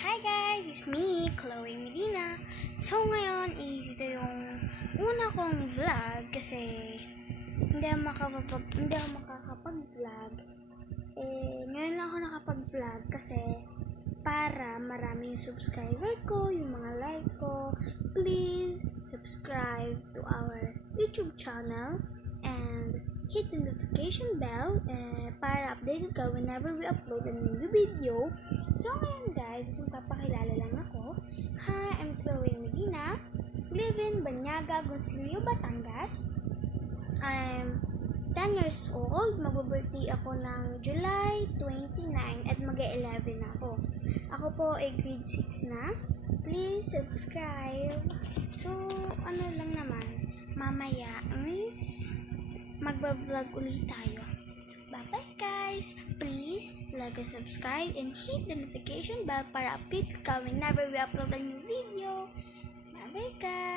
Hi guys! It's me, Chloe Medina. So ngayon is ito yung una kong vlog kasi hindi ako makakapag-vlog. Ngayon lang ako nakapag-vlog kasi para marami yung subscriber ko, yung mga likes ko. Please subscribe to our YouTube channel and hit the notification bell para updated ka whenever we upload a new video. So ngayon guys, isang papakilala lang ako. Hi, I'm Chloe Medina. Live in Banyaga, Goncillo, Batangas. I'm 10 years old. Mag-birthday ako ng July 29 at mag-11 ako. Ako po ay grade 6 na. Please subscribe. So, ano lang naman, mamaya magbablog ulit tayo. Bye-bye guys! Please like and subscribe and hit the notification bell para update ka whenever we upload a new video. Bye-bye guys!